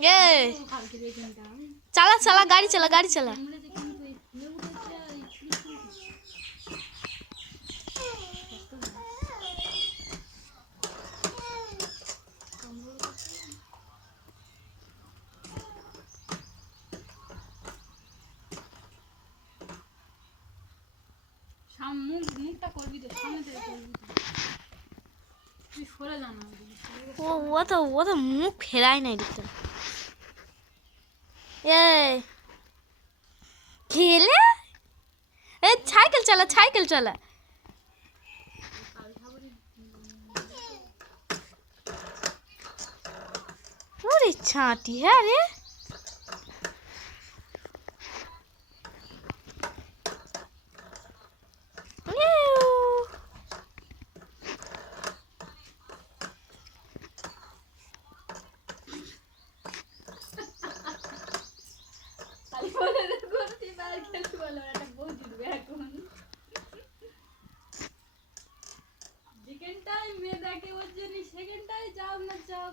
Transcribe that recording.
ये चला चला गाड़ी चला गाड़ी चला। वो तो मुंह फेरा ही नहीं दिखता। ये खेले ए साइकिल चला अरे छाती है अरे সেকেন্ড টাইম মেয়ে দেখে ওর জন্য সেকেন্ড টাইম যাও না যাও।